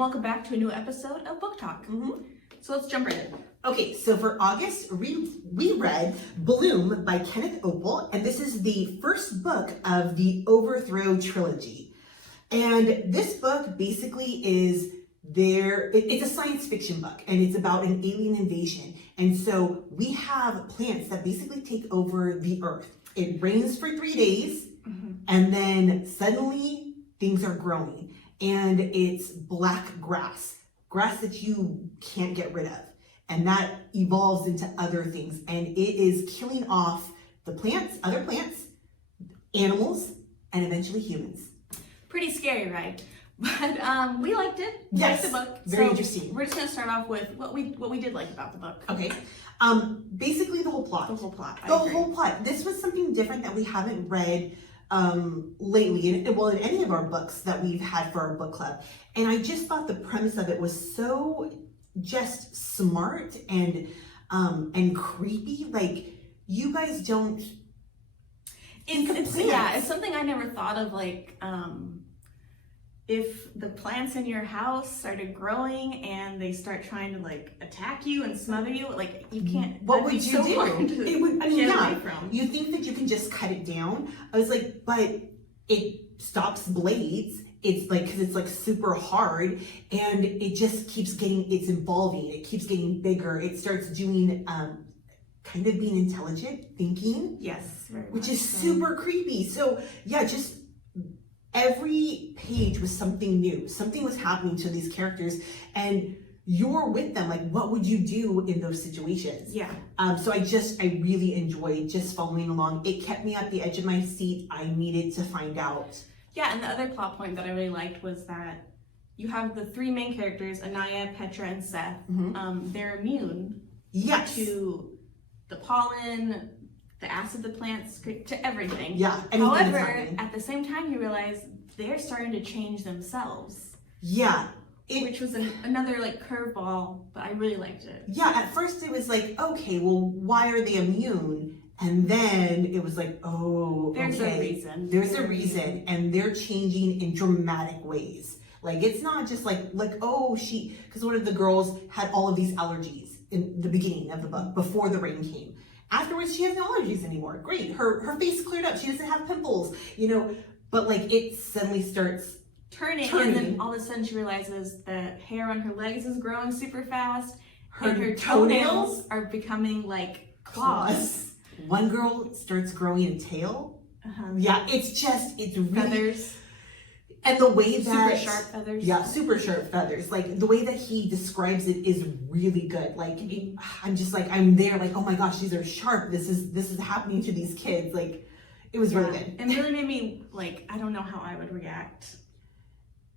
and welcome back to a new episode of Book Talk. So let's jump right in. Okay, so for August, we read Bloom by Kenneth Oppel, and this is the first book of the Overthrow trilogy. And this book basically is it's a science fiction book, and it's about an alien invasion. And so we have plants that basically take over the earth. It rains for 3 days, and then suddenly things are growing. And it's black grass that you can't get rid of. And that evolves into other things. And it is killing off the plants, other plants, animals, and eventually humans. Pretty scary, right? But we liked it. We Yes, liked the book. very So interesting. We're just gonna start off with what we did like about the book. Okay. Basically the whole plot. The whole plot. The whole plot. This was something different that we haven't read lately, in any of our books that we've had for our book club. And I just thought the premise of it was so just smart and creepy. Like, you guys don't it's something I never thought of, like if the plants in your house started growing and they start trying to like attack you and smother you, like you can't. What would you so do? hard to get away from. You think that you can just cut it down? I was like, but it stops blades. It's like, because it's like super hard, and it just keeps it's evolving. It keeps getting bigger. It starts doing kind of being intelligent, thinking. Yes, very which much is so. super creepy. So yeah, just every page was something new. Something was happening to these characters, and you're with them. Like, what would you do in those situations? Yeah. So I really enjoyed just following along. It kept me at the edge of my seat. I needed to find out. Yeah, and the other plot point that I really liked was that you have the three main characters, Anaya, Petra, and Seth. They're immune to the pollen, the acid the plants, to everything. Yeah. However, at the same time, you realize they're starting to change themselves. Yeah. Which was another like curveball, but I really liked it. Yeah, at first it was like, okay, well, why are they immune? And then it was like, oh, There's a reason. There's a reason, and they're changing in dramatic ways. Like, it's not just like oh, because one of the girls had all of these allergies in the beginning of the book before the rain came. Afterwards, she has no allergies anymore. Great, her face cleared up. She doesn't have pimples, But like, it suddenly starts turning, and then all of a sudden she realizes the hair on her legs is growing super fast, and her toenails are becoming like claws. One girl starts growing a tail. Yeah, it's really feathers. And the way that super sharp feathers. Yeah, super sharp feathers. Like, the way that he describes it is really good. Like, I'm just like, I'm there, like, oh my gosh, these are sharp. This is happening to these kids. Like, it was really good. And really made me like, I don't know how I would react.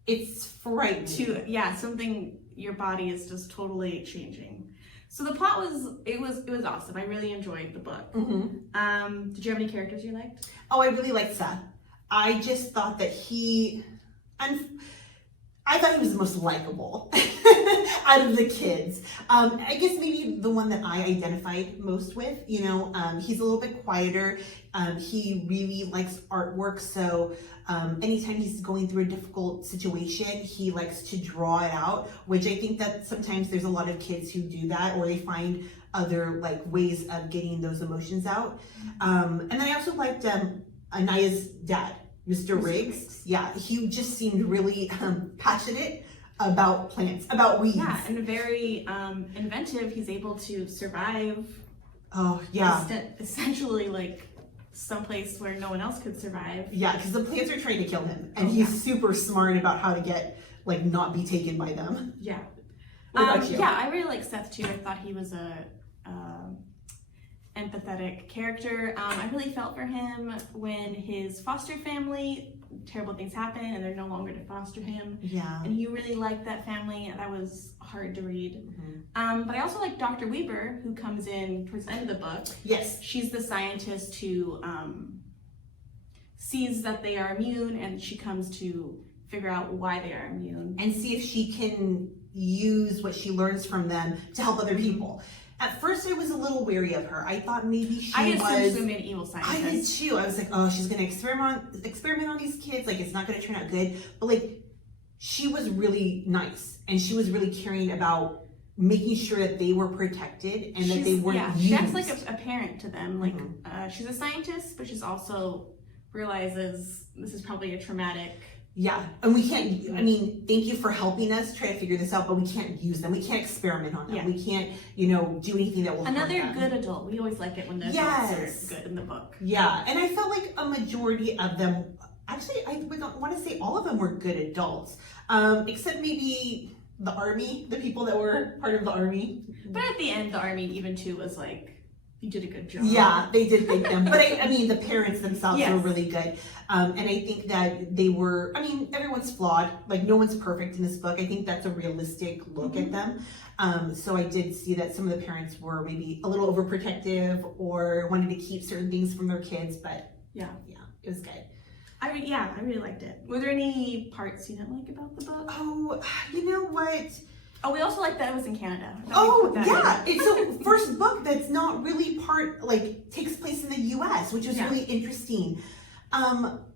It's frightening. To something, your body is just totally changing. So the plot was awesome. I really enjoyed the book. Did you have any characters you liked? Oh, I really liked Seth. I just thought that I thought he was the most likable out of the kids. I guess maybe the one that I identified most with. He's a little bit quieter. He really likes artwork, so anytime he's going through a difficult situation, he likes to draw it out, which I think that sometimes there's a lot of kids who do that, or they find other like ways of getting those emotions out. And then I also liked Anaya's dad, Mr. Riggs. Yeah, he just seemed really passionate about plants, about weeds. Yeah, and very inventive. He's able to survive. Oh, yeah. Essentially, like, someplace where no one else could survive. Yeah, because the plants are trying to kill him, and he's super smart about how to not be taken by them. Yeah. What about you? Yeah, I really like Seth too. I thought he was a empathetic character. I really felt for him when his foster family, terrible things happen and they're no longer to foster him. Yeah. And he really liked that family, and that was hard to read. But I also like Dr. Weber, who comes in towards the end of the book. Yes. She's the scientist who sees that they are immune, and she comes to figure out why they are immune. And see if she can use what she learns from them to help other people. At first, I was a little wary of her. I thought maybe she was... I assumed she was going to be an evil scientist. I did too. I was like, oh, she's going to experiment on these kids. Like, it's not going to turn out good. But, like, she was really nice, and she was really caring about making sure that they were protected and that they weren't used. She acts like a parent to them. Like, she's a scientist, but she's also realizes this is probably a traumatic. Yeah, and we can't, I mean, thank you for helping us try to figure this out, but we can't use them. We can't experiment on them. Yeah. We can't, you know, do anything that will harm Another them. good adult. We always like it when the adults are good in the book. Yeah, and I felt like a majority of them, actually, I would want to say all of them were good adults, except maybe the army, the people that were part of the army. But at the end, the army even too was like, you did a good job. Yeah, they did thank them. But I mean, the parents themselves were really good. And I think that they were, I mean, everyone's flawed. Like, no one's perfect in this book. I think that's a realistic look at them. So I did see that some of the parents were maybe a little overprotective or wanted to keep certain things from their kids. But yeah, it was good. I really liked it. Were there any parts you didn't like about the book? Oh, you know what? Oh, we also liked that it was in Canada. Oh, yeah. It's the first book that's not really takes place in the US, which was really interesting.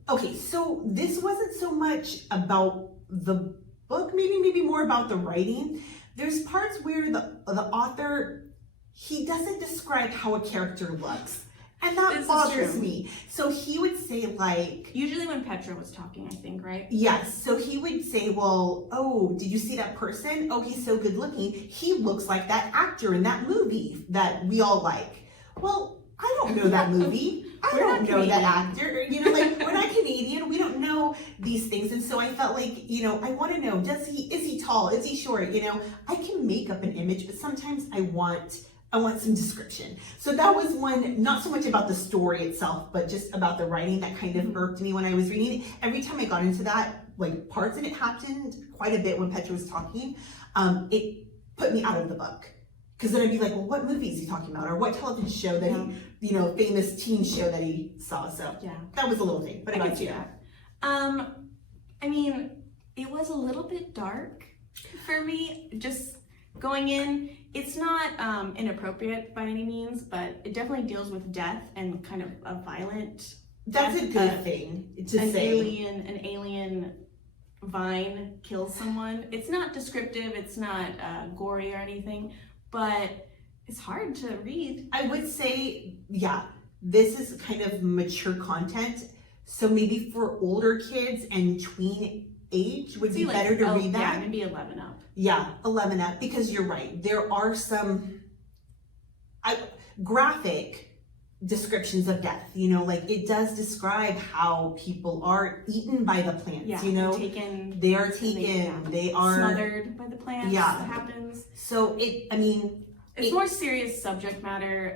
Okay, so this wasn't so much about the book, maybe more about the writing. There's parts where the author, he doesn't describe how a character looks. And that bothers me. So he would say, like... Usually when Petra was talking, I think, right? Yes. So he would say, well, oh, did you see that person? Oh, he's so good looking. He looks like that actor in that movie that we all like. Well, I don't know that movie. I don't know that actor. You know, like, we're not Canadian. We don't know these things. And so I felt like, you know, I want to know, is he tall? Is he short? You know, I can make up an image, but sometimes I want some description. So that was one, not so much about the story itself, but just about the writing that kind of irked me when I was reading it. Every time I got into that, like, parts, and it happened quite a bit when Petra was talking, it put me out of the book. Because then I'd be like, well, what movie is he talking about? Or what television show that he, you know, famous teen show that he saw. So that was a little thing. But I could see that. I mean, it was a little bit dark for me, just going in. It's not inappropriate by any means, but it definitely deals with death and kind of a violent. That's a good thing to say. An alien vine kills someone. It's not descriptive. It's not gory or anything, but it's hard to read. I would say, this is kind of mature content. So maybe for older kids and tween age would be better to read that. Yeah, maybe 11 up. Yeah, 11 up, because you're right. There are some graphic descriptions of death, you know, like it does describe how people are eaten by the plants, you know. They are smothered by the plants. Yeah. That happens. So it's more serious subject matter.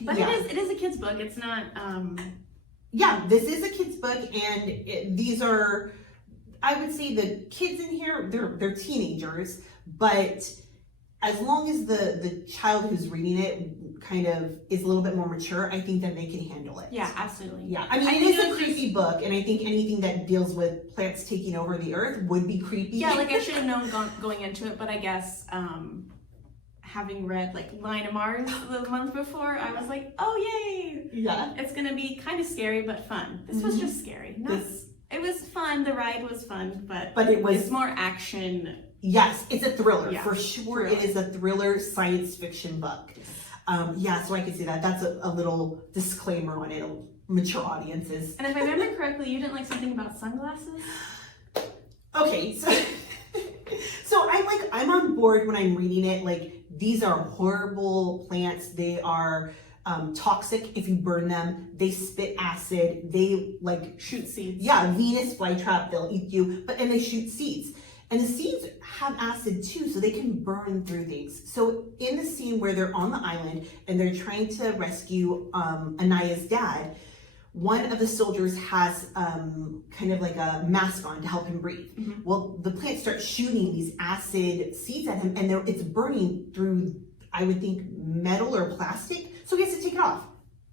But it is a kid's book. It's not this is a kid's book, and these are, I would say, the kids in here, they're teenagers, but as long as the child who's reading it kind of is a little bit more mature, I think that they can handle it. Yeah, absolutely. Yeah, I mean, it is a creepy book, and I think anything that deals with plants taking over the earth would be creepy. Yeah, like I should have known going into it, but I guess having read like Line of Mars the month before, I was like, oh yay! Yeah, it's gonna be kind of scary but fun. This was just scary. It was fun. The ride was fun, but it's more action. Yes, it's a thriller for sure. It is a thriller science fiction book. So I could see that. That's a little disclaimer on it. Mature audiences. And if I remember correctly, you didn't like something about sunglasses. Okay, so I'm on board when I'm reading it. Like, these are horrible plants. They are toxic if you burn them. They spit acid. They shoot seeds. Yeah, Venus flytrap. They'll eat you. And they shoot seeds. And the seeds have acid too, so they can burn through things. So in the scene where they're on the island and they're trying to rescue Anaya's dad, one of the soldiers has kind of like a mask on to help him breathe. Mm-hmm. Well, the plant starts shooting these acid seeds at him, and it's burning through, I would think, metal or plastic. So he has to take it off.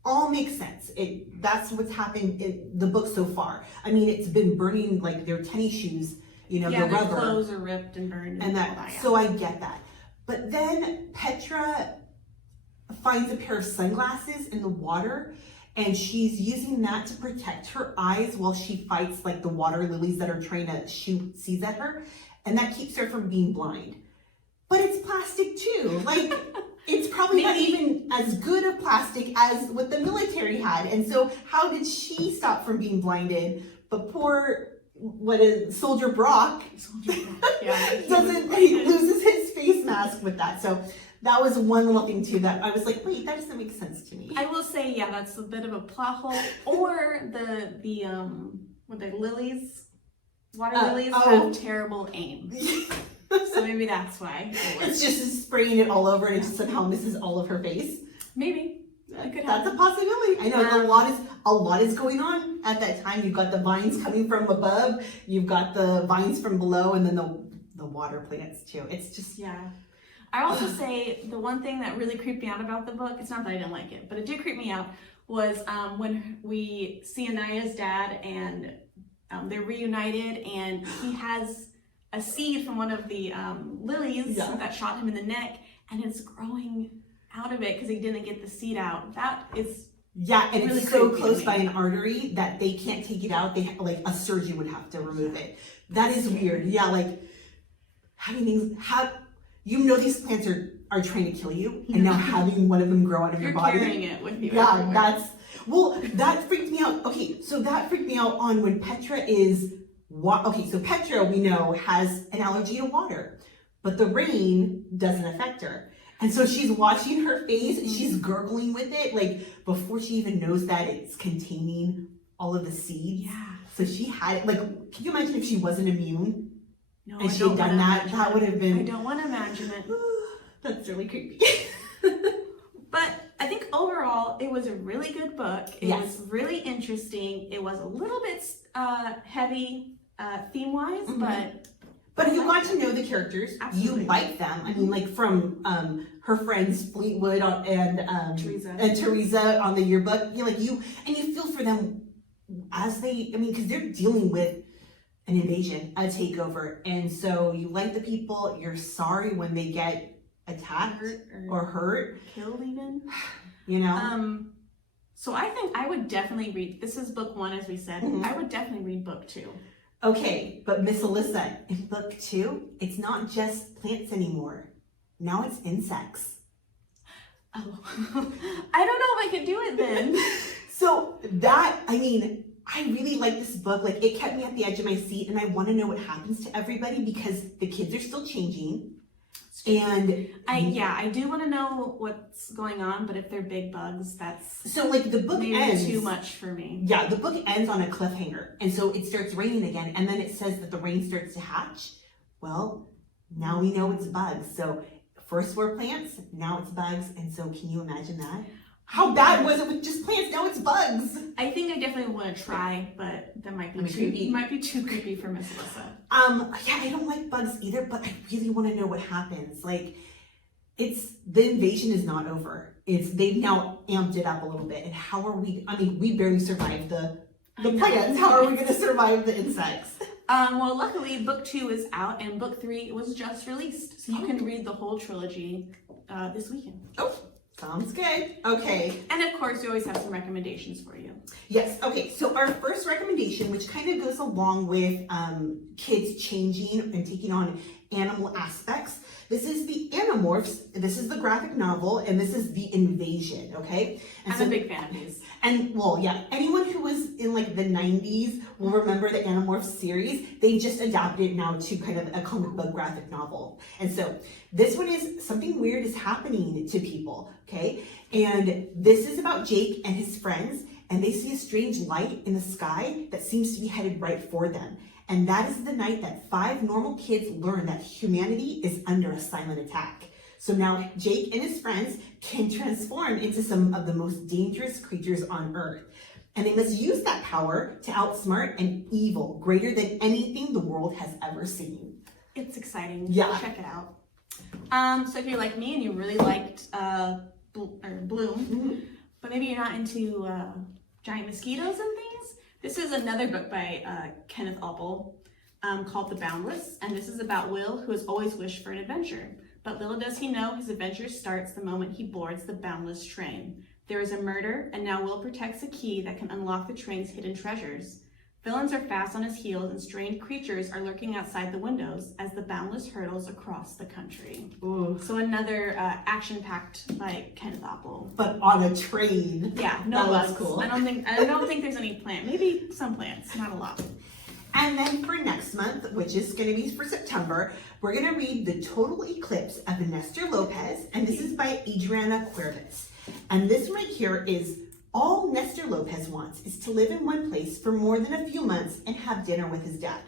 All makes sense. That's what's happened in the book so far. I mean, it's been burning like their tennis shoes. You know, the rubber. Their clothes are ripped and burned. And that, so I get that. But then Petra finds a pair of sunglasses in the water, And she's using that to protect her eyes while she fights like the water lilies that are trying to shoot seeds at her. And that keeps her from being blind. But it's plastic too. Like, it's probably not even as good of plastic as what the military had. And so how did she stop from being blinded? But poor, Soldier Brock, he loses his face mask with that. So that was one little thing too that I was like, wait, that doesn't make sense to me. I will say, yeah, that's a bit of a plot hole. Or the lilies, water lilies have terrible aim. So maybe that's why. It's just spraying it all over and it just somehow misses all of her face. Maybe. That's a possibility. I know a lot is going on at that time. You've got the vines coming from above, you've got the vines from below, and then the water plants too. It's just I also say the one thing that really creeped me out about the book, it's not that I didn't like it, but it did creep me out, was when we see Anaya's dad and they're reunited and he has a seed from one of the lilies that shot him in the neck, and it's growing out of it because he didn't get the seed out. That is and really it's so close by an artery that they can't take it out. They like a surgeon would have to remove it. That is weird. Yeah, like having things these plants are trying to kill you, and now having one of them grow out of your body. You're carrying it with you. Yeah, that freaked me out. Okay, so that freaked me out on when Petra is. Okay, so Petra, we know, has an allergy to water, but the rain doesn't affect her. And so she's washing her face, she's gurgling with it, like, before she even knows that it's containing all of the seeds. Yeah. So she had it, like, can you imagine if she wasn't immune? No, and she had done that? That would have been... I don't want to imagine it. That's really creepy. But I think overall, it was a really good book. It was really interesting. It was a little bit heavy theme-wise, But you got to know the characters. Absolutely. You like them. I mean, like from her friends Fleetwood and Teresa on the yearbook. You feel for them as because they're dealing with an invasion, a takeover, and so you like the people. You're sorry when they get attacked or hurt, killed even. So I think I would definitely read. This is book 1, as we said. I would definitely read book 2. Okay, but Miss Alyssa, in book 2, it's not just plants anymore. Now it's insects. Oh, I don't know if I could do it then. So I really like this book. Like, it kept me at the edge of my seat, and I want to know what happens to everybody because the kids are still changing. And I do want to know what's going on, but if they're big bugs, that's so like the book ends too much for me. Yeah, the book ends on a cliffhanger, and so it starts raining again, and then it says that the rain starts to hatch. Well, now we know it's bugs. So first were plants, now it's bugs, and so can you imagine that? How bad was it with just plants? Now it's bugs. I think I definitely want to try, but that might be too creepy for Miss Alyssa. I don't like bugs either, but I really want to know what happens. Like, the invasion is not over. They've now amped it up a little bit. And how are we? We barely survived the plants. How are we going to survive the insects? Well, luckily, book 2 is out, and book 3 was just released, so you can read the whole trilogy this weekend. Oh. Sounds good. Okay. And of course, we always have some recommendations for you. Yes. Okay. So our first recommendation, which kind of goes along with kids changing and taking on animal aspects, this is the Anamorphs. This is the graphic novel, and this is the Invasion. Okay. And I'm a big fan of these. And anyone who was in like the 90s will remember the Anamorphs series. They just adapted it now to kind of a comic book graphic novel. And so this one is something weird is happening to people, okay? And this is about Jake and his friends, and they see a strange light in the sky that seems to be headed right for them. And that is the night that 5 normal kids learn that humanity is under a silent attack. So now Jake and his friends can transform into some of the most dangerous creatures on Earth. And they must use that power to outsmart an evil greater than anything the world has ever seen. It's exciting. Yeah. Check it out. So if you're like me and you really liked Bloom, but maybe you're not into giant mosquitoes and things, this is another book by Kenneth Oppel called The Boundless. And this is about Will, who has always wished for an adventure. But little does he know, his adventure starts the moment he boards the Boundless train. There is a murder, and now Will protects a key that can unlock the train's hidden treasures. Villains are fast on his heels, and strange creatures are lurking outside the windows as the boundless hurdles across the country. Ooh. So another action-packed by Kenneth Oppel. But on a train. Yeah, no That bugs. looks cool. I don't think there's any plant. Maybe some plants, not a lot. And then for next month, which is going to be for September, we're going to read The Total Eclipse of Nestor Lopez, and this is by Adriana Cuervas. And this right here is all Nestor Lopez wants is to live in one place for more than a few months and have dinner with his dad.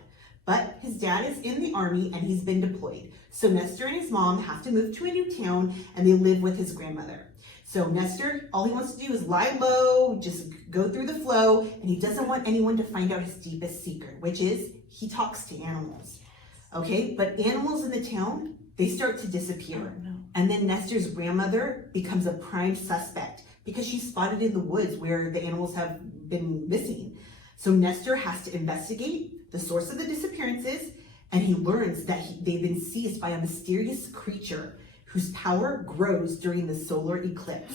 But his dad is in the army and he's been deployed. So Nestor and his mom have to move to a new town and they live with his grandmother. So Nestor, all he wants to do is lie low, just go through the flow, and he doesn't want anyone to find out his deepest secret, which is he talks to animals. Okay, but animals in the town, they start to disappear. Oh, no. And then Nestor's grandmother becomes a prime suspect because she's spotted in the woods where the animals have been missing. So Nestor has to investigate the source of the disappearances, and he learns that they've been seized by a mysterious creature whose power grows during the solar eclipse.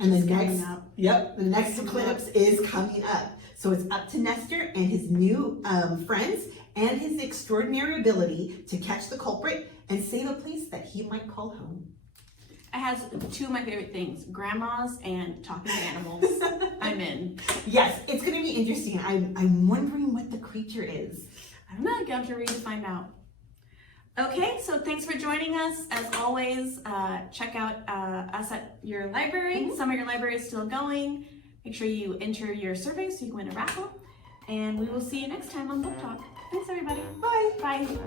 And the next eclipse is coming up. So it's up to Nestor and his new friends and his extraordinary ability to catch the culprit and save a place that he might call home. It has two of my favorite things, grandmas and talking to animals. I'm in. Yes, it's going to be interesting. I'm wondering what the creature is. I don't know, you have to read to find out. Okay, so thanks for joining us. As always, check out us at your library. Mm-hmm. Some of your library is still going. Make sure you enter your survey so you can win a raffle. And we will see you next time on Book Talk. Thanks, everybody. Bye. Bye.